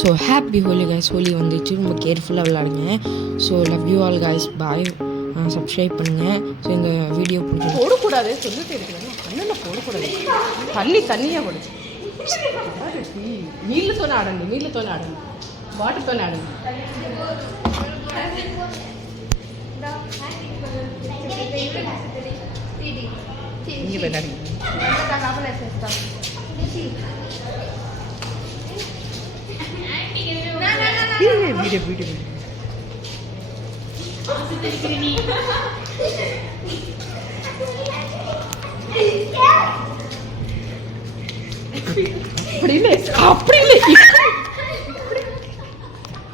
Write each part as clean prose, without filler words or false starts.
So happy Holi guys. Holi வந்துச்சு, ரொம்ப கேர்ஃபுல்லாக விளாடுங்க. So love you all guys. Bye. Subscribe பண்ணுங்கள். ஸோ இந்த வீடியோ பிடிச்சி போடக்கூடாது சொல்லிட்டு இருக்கிறேன். கண்ணில் போடக்கூடாது. தண்ணியாக போடுச்சு. நீళ్ళతోనే ఆడండి, నీళ్ళతోనే ఆడండి, వాటర్తోనే ఆడండి. ఇంక పెట్టండి. వీడియో వీడియో அப்படி இல்லை, அப்படி இல்லை,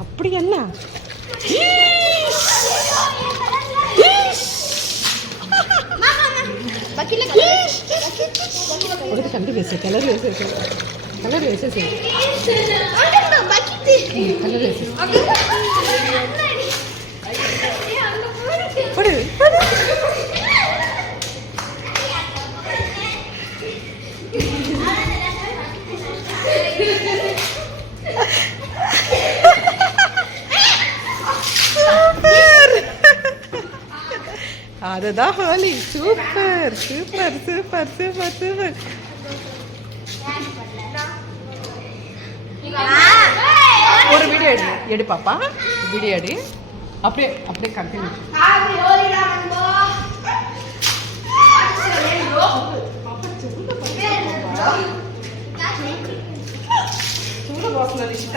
அப்படி என்ன கண்டு பேச கலர் வேச கலர் வேச கலர் வேச அதுதான் Holi. Super super super super super. ஒரு வீடியோ எடு பாப்பா, வீடியோ எடு. அப்படியே அப்படியே கண்டினியூ. చూడ బాగున్నారు ఇష్ట